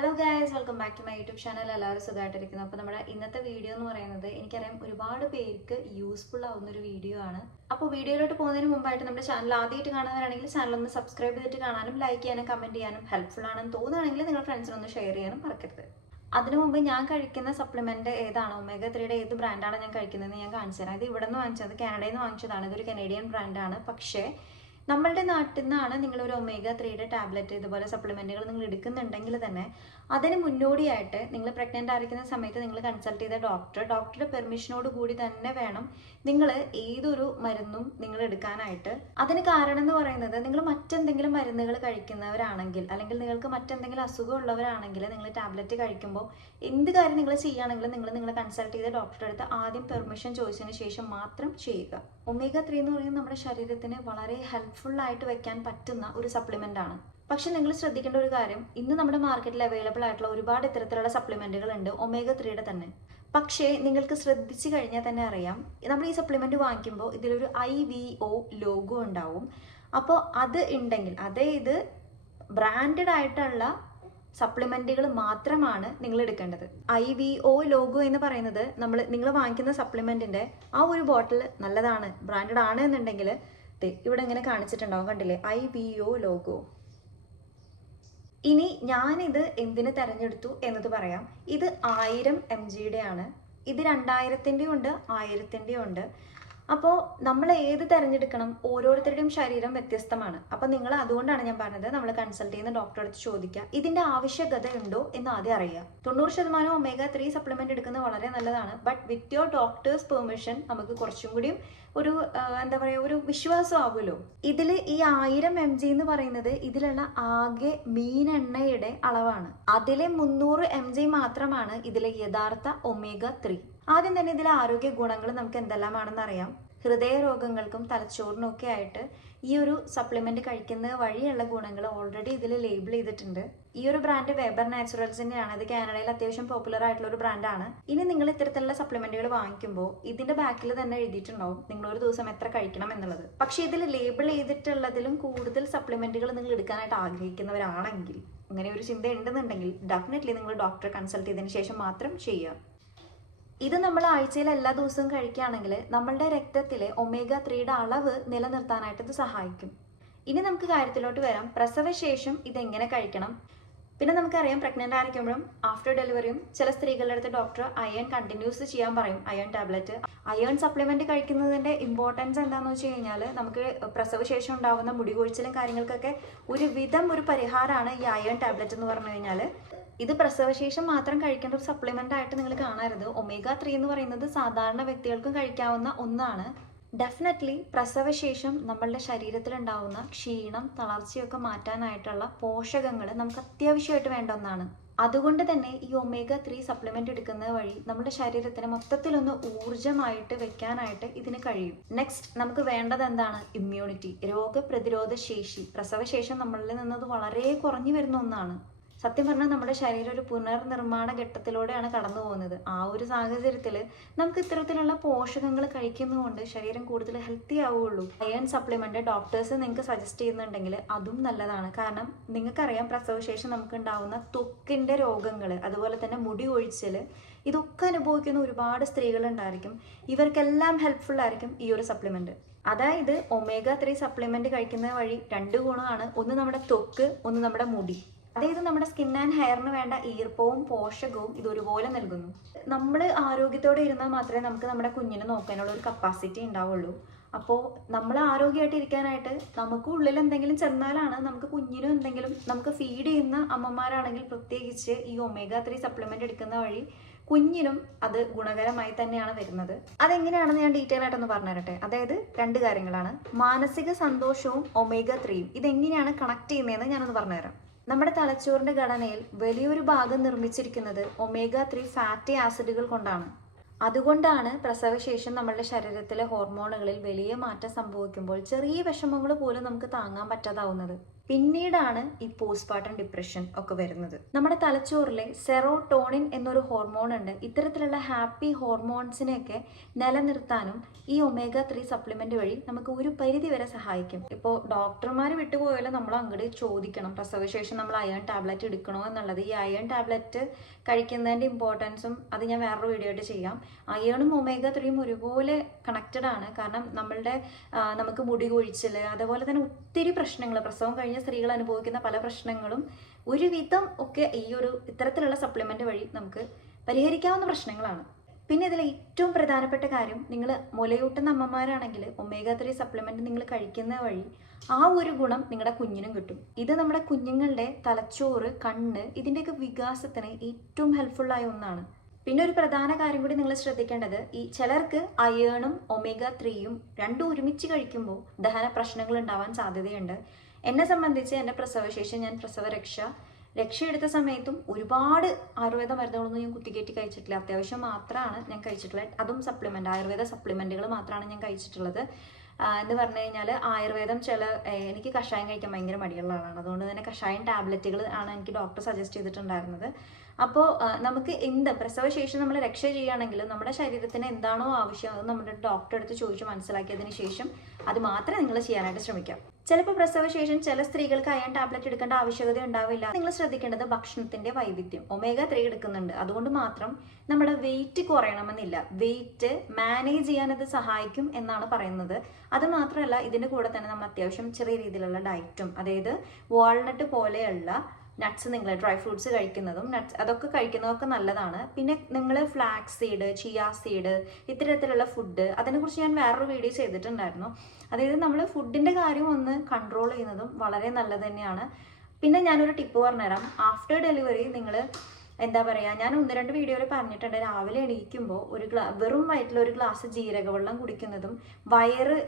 Hello guys, welcome back to my YouTube channel. എല്ലാവരും സുഖമായിട്ടിരിക്കുന്നു. അപ്പോൾ നമ്മുടെ ഇന്നത്തെ വീഡിയോ എന്ന് പറയുന്നത് എനിക്കറിയാം ഒരുപാട് പേർക്ക് യൂസ്ഫുൾ ആവുന്ന ഒരു വീഡിയോ ആണ്. അപ്പോൾ വീഡിയോയിലോട്ട് പോകുന്നതിന് മുമ്പായിട്ട് നമ്മുടെ ചാനൽ ആദ്യമായിട്ട് കാണുന്നവരാണെങ്കിൽ ചാനൽ ഒന്ന് സബ്സ്ക്രൈബ് ചെയ്തിട്ട് കാണാനും ലൈക്ക് ചെയ്യാനും കമൻറ്റ് ചെയ്യാനും ഹെൽപ്ഫുൾ ആണെന്ന് തോന്നുകയാണെങ്കിൽ നിങ്ങൾ ഫ്രണ്ട്സിനൊന്ന് ഷെയർ ചെയ്യാനും മറക്കരുത്. അതിനു മുമ്പ് ഞാൻ കഴിക്കുന്ന സപ്ലിമെന്റ് ഏതാണ്, ഒമേഗ 3യുടെ ഏത് ബ്രാൻഡാണ് ഞാൻ കഴിക്കുന്നതെന്ന് ഞാൻ കാണിച്ചു തരാം. ഇത് ഇവിടെ നിന്ന് വാങ്ങിച്ചത്, കാനഡയിൽ നിന്ന് വാങ്ങിച്ചതാണ്. ഇതൊരു കനേഡിയൻ ബ്രാൻഡാണ്. പക്ഷേ നമ്മളുടെ നാട്ടിൽ നിന്നാണ് നിങ്ങളൊരു ഒമേഗ 3യുടെ ടാബ്ലറ്റ് ഇതുപോലെ സപ്ലിമെന്റുകൾ നിങ്ങൾ എടുക്കുന്നുണ്ടെങ്കിൽ തന്നെ അതിന് മുന്നോടിയായിട്ട് നിങ്ങൾ പ്രഗ്നൻ്റ് ആയിരിക്കുന്ന സമയത്ത് നിങ്ങൾ കൺസൾട്ട് ചെയ്ത ഡോക്ടറുടെ പെർമിഷനോട് കൂടി തന്നെ വേണം നിങ്ങൾ ഏതൊരു മരുന്നും നിങ്ങൾ എടുക്കാനായിട്ട്. അതിന് കാരണം എന്ന് പറയുന്നത്, നിങ്ങൾ മറ്റെന്തെങ്കിലും മരുന്നുകൾ കഴിക്കുന്നവരാണെങ്കിൽ അല്ലെങ്കിൽ നിങ്ങൾക്ക് മറ്റെന്തെങ്കിലും അസുഖം ഉള്ളവരാണെങ്കിൽ നിങ്ങൾ ടാബ്ലറ്റ് കഴിക്കുമ്പോൾ എന്ത് കാര്യം നിങ്ങൾ ചെയ്യുകയാണെങ്കിലും നിങ്ങൾ കൺസൾട്ട് ചെയ്ത ഡോക്ടറുടെ അടുത്ത് ആദ്യം പെർമിഷൻ ചോദിച്ചതിന് ശേഷം മാത്രം ചെയ്യുക. ഒമേഗ 3 എന്ന് പറയുന്നത് നമ്മുടെ ശരീരത്തിന് വളരെ ഹെൽപ്ഫുൾ ആയിട്ട് വെക്കാൻ പറ്റുന്ന ഒരു സപ്ലിമെന്റ് ആണ്. പക്ഷെ നിങ്ങൾ ശ്രദ്ധിക്കേണ്ട ഒരു കാര്യം, ഇന്ന് നമ്മുടെ മാർക്കറ്റിൽ അവൈലബിൾ ആയിട്ടുള്ള ഒരുപാട് ഇത്തരത്തിലുള്ള സപ്ലിമെന്റുകൾ ഉണ്ട് ഒമേഗ 3യുടെ തന്നെ. പക്ഷേ നിങ്ങൾക്ക് ശ്രദ്ധിച്ചു കഴിഞ്ഞാൽ തന്നെ അറിയാം, നമ്മൾ ഈ സപ്ലിമെന്റ് വാങ്ങിക്കുമ്പോൾ ഇതിലൊരു IVO ലോഗോ ഉണ്ടാവും. അപ്പോൾ അത് ഉണ്ടെങ്കിൽ, അതായത് ബ്രാൻഡഡ് ആയിട്ടുള്ള സപ്ലിമെന്റുകൾ മാത്രമാണ് നിങ്ങൾ എടുക്കേണ്ടത്. IVO ലോഗോ എന്ന് പറയുന്നത് നിങ്ങൾ വാങ്ങിക്കുന്ന സപ്ലിമെന്റിന്റെ ആ ഒരു ബോട്ടിൽ നല്ലതാണ്, ബ്രാൻഡഡ് ആണ് എന്നുണ്ടെങ്കിൽ ഇവിടെ ഇങ്ങനെ കാണിച്ചിട്ടുണ്ടാവും, കണ്ടില്ലേ, IVO ലോഗോ. ഇനി ഞാനിത് എന്തിന് തെരഞ്ഞെടുത്തു എന്നത് പറയാം. ഇത് 1000 mg ആണ്. ഇത് 2000-ന്റെ ഉണ്ട്, 1000-ന്റെ ഉണ്ട്. അപ്പോൾ നമ്മൾ ഏത് തിരഞ്ഞെടുക്കണം, ഓരോരുത്തരുടെയും ശരീരം വ്യത്യസ്തമാണ്. അപ്പോൾ നിങ്ങൾ, അതുകൊണ്ടാണ് ഞാൻ പറഞ്ഞത്, നമ്മൾ കൺസൾട്ട് ചെയ്യുന്ന ഡോക്ടറെ അടുത്ത് ചോദിക്കുക, ഇതിന്റെ ആവശ്യകത ഉണ്ടോ എന്ന് ആദ്യം അറിയുക. 90% ഒമേഗ 3 സപ്ലിമെന്റ് എടുക്കുന്നത് വളരെ നല്ലതാണ്. But with your doctors permission നമുക്ക് കുറച്ചും കൂടിയും ഒരു എന്താ പറയുക, ഒരു വിശ്വാസം ആകുമല്ലോ. ഇതിൽ ഈ 1000 mg എന്ന് പറയുന്നത് ഇതിലുള്ള ആകെ മീനെണ്ണയുടെ അളവാണ്. അതിലെ 300 mg മാത്രമാണ് ഇതിലെ യഥാർത്ഥ ഒമേഗ 3. ആദ്യം തന്നെ ഇതിലെ ആരോഗ്യ ഗുണങ്ങൾ നമുക്ക് എന്തെല്ലാമാണെന്ന് അറിയാം. ഹൃദയ രോഗങ്ങൾക്കും തലച്ചോറിനും ഒക്കെ ആയിട്ട് ഈ ഒരു സപ്ലിമെന്റ് കഴിക്കുന്നത് വഴിയുള്ള ഗുണങ്ങൾ ഓൾറെഡി ഇതിൽ ലേബിൾ ചെയ്തിട്ടുണ്ട്. ഈ ഒരു ബ്രാൻഡ് വെബർ നാച്ചുറൽസിന്റെ ആണ്. ഇത് കാനഡയിൽ അത്യാവശ്യം പോപ്പുലർ ആയിട്ടുള്ള ഒരു ബ്രാൻഡാണ്. ഇനി നിങ്ങൾ ഇത്തരത്തിലുള്ള സപ്ലിമെന്റുകൾ വാങ്ങിക്കുമ്പോൾ ഇതിന്റെ ബാക്കിൽ തന്നെ എഴുതിയിട്ടുണ്ടാവും നിങ്ങൾ ഒരു ദിവസം എത്ര കഴിക്കണം എന്നുള്ളത്. പക്ഷേ ഇതിൽ ലേബിൾ ചെയ്തിട്ടുള്ളതിലും കൂടുതൽ സപ്ലിമെന്റുകൾ നിങ്ങൾ എടുക്കാനായിട്ട് ആഗ്രഹിക്കുന്നവരാണെങ്കിൽ, അങ്ങനെ ഒരു ചിന്ത ഉണ്ടെന്നുണ്ടെങ്കിൽ ഡെഫിനറ്റ്ലി നിങ്ങൾ ഡോക്ടറെ കൺസൾട്ട് ചെയ്തതിന് ശേഷം മാത്രം ചെയ്യുക. ഇത് നമ്മൾ ആഴ്ചയിൽ എല്ലാ ദിവസവും കഴിക്കുകയാണെങ്കിൽ നമ്മളുടെ രക്തത്തിലെ ഒമേഗ 3യുടെ അളവ് നിലനിർത്താനായിട്ട് ഇത് സഹായിക്കും. ഇനി നമുക്ക് കാര്യത്തിലോട്ട് വരാം. പ്രസവശേഷം ഇതെങ്ങനെ കഴിക്കണം. പിന്നെ നമുക്കറിയാം, പ്രഗ്നൻ്റ് ആയിരിക്കുമ്പോഴും ആഫ്റ്റർ ഡെലിവറിയും ചില സ്ത്രീകളുടെ അടുത്ത് ഡോക്ടർ അയൺ കണ്ടിന്യൂസ് ചെയ്യാൻ പറയും, അയൺ ടാബ്ലറ്റ്. അയൺ സപ്ലിമെന്റ് കഴിക്കുന്നതിന്റെ ഇമ്പോർട്ടൻസ് എന്താണെന്ന് വെച്ച് കഴിഞ്ഞാൽ, നമുക്ക് പ്രസവശേഷം ഉണ്ടാകുന്ന മുടി കൊഴിച്ചിലും കാര്യങ്ങൾക്കൊക്കെ ഒരു പരിഹാരമാണ് ഈ അയൺ ടാബ്ലറ്റ് എന്ന് പറഞ്ഞു കഴിഞ്ഞാൽ. ഇത് പ്രസവശേഷം മാത്രം കഴിക്കേണ്ട ഒരു സപ്ലിമെന്റ് ആയിട്ട് നിങ്ങൾ കാണരുത്. ഒമേഗ 3 എന്ന് പറയുന്നത് സാധാരണ വ്യക്തികൾക്കും കഴിക്കാവുന്ന ഒന്നാണ്. ഡെഫിനറ്റ്ലി പ്രസവശേഷം നമ്മളുടെ ശരീരത്തിൽ ഉണ്ടാവുന്ന ക്ഷീണം, തളർച്ചയൊക്കെ മാറ്റാനായിട്ടുള്ള പോഷകങ്ങൾ നമുക്ക് അത്യാവശ്യമായിട്ട് വേണ്ട ഒന്നാണ്. അതുകൊണ്ട് തന്നെ ഈ ഒമേഗ 3 സപ്ലിമെന്റ് എടുക്കുന്നത് വഴി നമ്മുടെ ശരീരത്തിന് മൊത്തത്തിലൊന്ന് ഊർജ്ജമായിട്ട് വെക്കാനായിട്ട് ഇതിന് കഴിയും. നെക്സ്റ്റ് നമുക്ക് വേണ്ടത് എന്താണ്? ഇമ്മ്യൂണിറ്റി, രോഗപ്രതിരോധ ശേഷി. പ്രസവശേഷം നമ്മളിൽ നിന്നത് വളരെ കുറഞ്ഞു വരുന്ന ഒന്നാണ്. സത്യം പറഞ്ഞാൽ നമ്മുടെ ശരീരം ഒരു പുനർനിർമ്മാണ ഘട്ടത്തിലൂടെയാണ് കടന്നു പോകുന്നത്. ആ ഒരു സാഹചര്യത്തിൽ നമുക്ക് ഇത്തരത്തിലുള്ള പോഷകങ്ങൾ കഴിക്കുന്നതുകൊണ്ട് ശരീരം കൂടുതൽ ഹെൽത്തി ആവുകയുള്ളൂ. അയൺ സപ്ലിമെന്റ് ഡോക്ടേഴ്സ് നിങ്ങൾക്ക് സജസ്റ്റ് ചെയ്യുന്നുണ്ടെങ്കിൽ അതും നല്ലതാണ്. കാരണം നിങ്ങൾക്കറിയാം, പ്രസവശേഷം നമുക്ക് ഉണ്ടാവുന്ന ത്വക്കിന്റെ രോഗങ്ങൾ, അതുപോലെ തന്നെ മുടി ഒഴിച്ചിൽ, ഇതൊക്കെ അനുഭവിക്കുന്ന ഒരുപാട് സ്ത്രീകളുണ്ടായിരിക്കും. ഇവർക്കെല്ലാം ഹെൽപ്ഫുൾ ആയിരിക്കും ഈ ഒരു സപ്ലിമെന്റ്. അതായത് ഒമേഗ 3 സപ്ലിമെന്റ് കഴിക്കുന്നത് വഴി 2 ഗുണമാണ്. ഒന്ന് നമ്മുടെ ത്വക്ക്, ഒന്ന് നമ്മുടെ മുടി. അതായത് നമ്മുടെ സ്കിൻ ആൻഡ് ഹെയറിന് വേണ്ട ഈർപ്പവും പോഷകവും ഇത് ഒരുപോലെ നൽകുന്നു. നമ്മൾ ആരോഗ്യത്തോടെ ഇരുന്നാൽ മാത്രമേ നമുക്ക് നമ്മുടെ കുഞ്ഞിനെ നോക്കാനുള്ള ഒരു കപ്പാസിറ്റി ഉണ്ടാവുള്ളൂ. അപ്പോൾ നമ്മൾ ആരോഗ്യമായിട്ട് ഇരിക്കാനായിട്ട് നമുക്ക് ഉള്ളിൽ എന്തെങ്കിലും ചെന്നാലാണ് നമുക്ക് കുഞ്ഞിനും എന്തെങ്കിലും, നമുക്ക് ഫീഡ് ചെയ്യുന്ന അമ്മമാരാണെങ്കിൽ പ്രത്യേകിച്ച് ഈ ഒമേഗ 3 സപ്ലിമെന്റ് എടുക്കുന്ന വഴി കുഞ്ഞിനും അത് ഗുണകരമായി തന്നെയാണ് വരുന്നത്. അതെങ്ങനെയാണെന്ന് ഞാൻ ഡീറ്റെയിൽ ആയിട്ടൊന്ന് പറഞ്ഞു തരട്ടെ. അതായത് 2 കാര്യങ്ങളാണ്. മാനസിക സന്തോഷവും ഒമേഗ 3യും ഇതെങ്ങനെയാണ് കണക്ട് ചെയ്യുന്നതെന്ന് ഞാനൊന്ന് പറഞ്ഞുതരാം. നമ്മുടെ തലച്ചോറിന്റെ ഘടനയിൽ വലിയൊരു ഭാഗം നിർമ്മിച്ചിരിക്കുന്നത് ഒമേഗ 3 ഫാറ്റി ആസിഡുകൾ കൊണ്ടാണ്. അതുകൊണ്ടാണ് പ്രസവശേഷം നമ്മളുടെ ശരീരത്തിലെ ഹോർമോണുകളിൽ വലിയ മാറ്റം സംഭവിക്കുമ്പോൾ ചെറിയ വിഷമങ്ങൾ പോലും നമുക്ക് താങ്ങാൻ പറ്റാതാവുന്നത്. പിന്നീടാണ് ഈ പോസ്റ്റ്പാർട്ടം ഡിപ്രഷൻ ഒക്കെ വരുന്നത്. നമ്മുടെ തലച്ചോറിലെ സെറോട്ടോണിൻ എന്നൊരു ഹോർമോൺ ഉണ്ട്. ഇത്തരത്തിലുള്ള ഹാപ്പി ഹോർമോൺസിനെയൊക്കെ നിലനിർത്താനും ഈ omega-3 സപ്ലിമെന്റ് വഴി നമുക്ക് ഒരു പരിധി വരെ സഹായിക്കും. ഇപ്പോൾ ഡോക്ടർമാർ വിട്ടുപോയാലും നമ്മൾ അങ്ങോട്ട് ചോദിക്കണം, പ്രസവശേഷം നമ്മൾ അയൺ ടാബ്ലറ്റ് എടുക്കണോ എന്നുള്ളത്. ഈ അയൺ ടാബ്ലറ്റ് കഴിക്കുന്നതിൻ്റെ ഇമ്പോർട്ടൻസും അത് ഞാൻ വേറൊരു വീഡിയോ ആയിട്ട് ചെയ്യാം. അയണും omega-3യും ഒരുപോലെ കണക്റ്റഡ് ആണ്. കാരണം നമുക്ക് മുടി കൊഴിച്ചിൽ, അതുപോലെ തന്നെ ഒത്തിരി പ്രശ്നങ്ങൾ, പ്രസവം കഴിഞ്ഞ സ്ത്രീകൾ അനുഭവിക്കുന്ന പല പ്രശ്നങ്ങളും ഒരുവിധം ഒക്കെ ഈ ഒരു ഇത്തരത്തിലുള്ള സപ്ലിമെന്റ് വഴി നമുക്ക് പരിഹരിക്കാവുന്ന പ്രശ്നങ്ങളാണ്. പിന്നെ ഇതിൽ ഏറ്റവും പ്രധാനപ്പെട്ട കാര്യം, നിങ്ങൾ മുലയൂട്ടുന്ന അമ്മമാരാണെങ്കിൽ omega-3 സപ്ലിമെന്റ് നിങ്ങൾ കഴിക്കുന്ന വഴി ആ ഒരു ഗുണം നിങ്ങളുടെ കുഞ്ഞിനും കിട്ടും. ഇത് നമ്മുടെ കുഞ്ഞുങ്ങളുടെ തലച്ചോറ്, കണ്ണ്, ഇതിൻ്റെയൊക്കെ വികാസത്തിന് ഏറ്റവും ഹെൽപ്ഫുള്ളായ ഒന്നാണ്. പിന്നെ ഒരു പ്രധാന കാര്യം കൂടി നിങ്ങൾ ശ്രദ്ധിക്കേണ്ടത്, ഈ ചിലർക്ക് അയേണും omega-3യും രണ്ടും ഒരുമിച്ച് കഴിക്കുമ്പോൾ ദഹന പ്രശ്നങ്ങൾ ഉണ്ടാവാൻ സാധ്യതയുണ്ട്. എന്നെ സംബന്ധിച്ച് എൻ്റെ പ്രസവശേഷം ഞാൻ രക്ഷ എടുത്ത സമയത്തും ഒരുപാട് ആയുർവേദ മരുന്നുകളൊന്നും ഞാൻ കുത്തിക്കയറ്റി കഴിച്ചിട്ടില്ല. അത്യാവശ്യം മാത്രമാണ് ഞാൻ കഴിച്ചിട്ടുള്ളത്. അതും സപ്ലിമെന്റ്, ആയുർവേദ സപ്ലിമെന്റുകൾ മാത്രമാണ് ഞാൻ കഴിച്ചിട്ടുള്ളത്. എന്ന് പറഞ്ഞു കഴിഞ്ഞാൽ ആയുർവേദം എനിക്ക് കഷായം കഴിക്കാൻ ഭയങ്കര മടിയുള്ള ആളാണ്. അതുകൊണ്ട് തന്നെ കഷായം ടാബ്ലറ്റുകൾ ആണ് എനിക്ക് ഡോക്ടർ സജസ്റ്റ് ചെയ്തിട്ടുണ്ടായിരുന്നത്. അപ്പോൾ നമുക്ക് പ്രസവശേഷം നമ്മൾ രക്ഷ ചെയ്യുകയാണെങ്കിൽ നമ്മുടെ ശരീരത്തിന് എന്താണോ ആവശ്യം അത് നമ്മുടെ ഡോക്ടറെ അടുത്ത് ചോദിച്ച് മനസ്സിലാക്കിയതിന് ശേഷം അത് മാത്രമേ നിങ്ങൾ ചെയ്യാനായിട്ട് ശ്രമിക്കാം. ചിലപ്പോൾ പ്രസവശേഷം ചില സ്ത്രീകൾക്ക് അയൺ ടാബ്ലറ്റ് എടുക്കേണ്ട ആവശ്യകത ഉണ്ടാവില്ല. നിങ്ങൾ ശ്രദ്ധിക്കേണ്ടത് ഭക്ഷണത്തിന്റെ വൈവിധ്യം. omega-3 എടുക്കുന്നുണ്ട്, അതുകൊണ്ട് മാത്രം നമ്മുടെ വെയിറ്റ് കുറയണമെന്നില്ല. വെയിറ്റ് മാനേജ് ചെയ്യാൻ അത് സഹായിക്കും എന്നാണ് പറയുന്നത്. അത് മാത്രമല്ല, ഇതിന്റെ കൂടെ തന്നെ നമ്മൾ അത്യാവശ്യം ചെറിയ രീതിയിലുള്ള ഡയറ്റും, അതായത് വാൾനട്ട് പോലെയുള്ള നട്ട്സ്, നിങ്ങൾ ഡ്രൈ ഫ്രൂട്ട്സ് കഴിക്കുന്നതും അതൊക്കെ കഴിക്കുന്നതൊക്കെ നല്ലതാണ്. പിന്നെ നിങ്ങൾ ഫ്ലാക്സ് സീഡ്, ചിയ സീഡ്, ഇത്തരത്തിലുള്ള ഫുഡ്, അതിനെക്കുറിച്ച് ഞാൻ വേറൊരു വീഡിയോ ചെയ്തിട്ടുണ്ടായിരുന്നു. അതായത് നമ്മൾ ഫുഡിൻ്റെ കാര്യം ഒന്ന് കൺട്രോൾ ചെയ്യുന്നതും വളരെ നല്ലത് തന്നെയാണ്. പിന്നെ ഞാനൊരു ടിപ്പ് പറഞ്ഞുതരാം. ആഫ്റ്റർ ഡെലിവറി നിങ്ങൾ ഞാൻ 1-2 വീഡിയോയിൽ പറഞ്ഞിട്ടുണ്ട്, രാവിലെ എണീക്കുമ്പോൾ വെറും വയറ്റിൽ ഒരു ഗ്ലാസ് ജീരകവെള്ളം കുടിക്കുന്നതും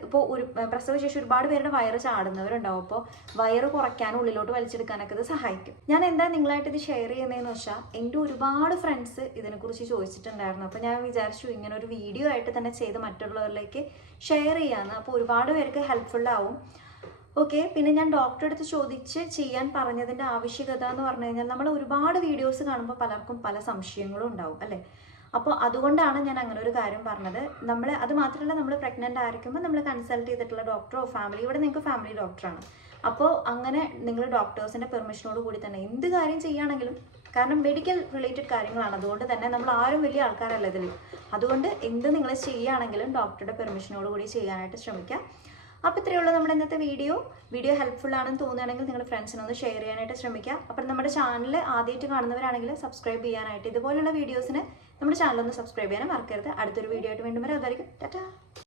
ഇപ്പോൾ പ്രസവശേഷം ഒരുപാട് പേരുടെ വയറ് ചാടുന്നവരുണ്ടാവും. അപ്പോൾ വയറ് കുറയ്ക്കാനും ഉള്ളിലോട്ട് വലിച്ചെടുക്കാനൊക്കെ ഇത് സഹായിക്കും. ഞാൻ നിങ്ങളായിട്ട് ഇത് ഷെയർ ചെയ്യുന്നതെന്ന് വെച്ചാൽ, എൻ്റെ ഒരുപാട് ഫ്രണ്ട്സ് ഇതിനെക്കുറിച്ച് ചോദിച്ചിട്ടുണ്ടായിരുന്നു. അപ്പോൾ ഞാൻ വിചാരിച്ചു ഇങ്ങനെ ഒരു വീഡിയോ ആയിട്ട് തന്നെ ചെയ്ത് മറ്റുള്ളവരിലേക്ക് ഷെയർ ചെയ്യാമെന്ന്. അപ്പോൾ ഒരുപാട് പേർക്ക് ഹെൽപ്ഫുള്ളാവും. ഓക്കെ. പിന്നെ ഞാൻ ഡോക്ടറെ അടുത്ത് ചോദിച്ച് ചെയ്യാൻ പറഞ്ഞതിൻ്റെ ആവശ്യകത എന്ന് പറഞ്ഞു കഴിഞ്ഞാൽ, നമ്മൾ ഒരുപാട് വീഡിയോസ് കാണുമ്പോൾ പലർക്കും പല സംശയങ്ങളും ഉണ്ടാവും അല്ലേ. അപ്പോൾ അതുകൊണ്ടാണ് ഞാൻ അങ്ങനെ ഒരു കാര്യം പറഞ്ഞത്. അത് മാത്രമല്ല, നമ്മൾ പ്രഗ്നൻ്റ് ആയിരിക്കുമ്പോൾ നമ്മൾ കൺസൾട്ട് ചെയ്തിട്ടുള്ള ഡോക്ടറോ ഇവിടെ നിങ്ങൾക്ക് ഫാമിലി ഡോക്ടറാണ്. അപ്പോൾ അങ്ങനെ നിങ്ങൾ ഡോക്ടേഴ്സിൻ്റെ പെർമിഷനോട് കൂടി തന്നെ എന്ത് കാര്യം ചെയ്യുകയാണെങ്കിലും, കാരണം മെഡിക്കൽ റിലേറ്റഡ് കാര്യങ്ങളാണ്, അതുകൊണ്ട് തന്നെ നമ്മൾ ആരും വലിയ ആൾക്കാരല്ല ഇതിൽ. അതുകൊണ്ട് എന്ത് നിങ്ങൾ ചെയ്യുകയാണെങ്കിലും ഡോക്ടറുടെ പെർമിഷനോട് കൂടി ചെയ്യാനായിട്ട് ശ്രമിക്കുക. അപ്പോൾ ഇത്രയേ ഉള്ളൂ നമ്മുടെ ഇന്നത്തെ വീഡിയോ ഹെൽപ്ഫുൾ ആണെന്ന് തോന്നുകയാണെങ്കിൽ നിങ്ങൾ ഫ്രണ്ട്സിനൊന്ന് ഷെയർ ചെയ്യാനായിട്ട് ശ്രമിക്കുക. അപ്പം നമ്മുടെ ചാനൽ ആദ്യമായിട്ട് കാണുന്നവരാണെങ്കിൽ സബ്സ്ക്രൈബ് ചെയ്യാനായിട്ട്, ഇതുപോലുള്ള വീഡിയോസിന് നമ്മുടെ ചാനലൊന്ന് സബ്സ്ക്രൈബ് ചെയ്യാനും മറക്കരുത്. അടുത്തൊരു വീഡിയോ ആയിട്ട് വീണ്ടും വരെ. അതായിരിക്കും ടാറ്റാ.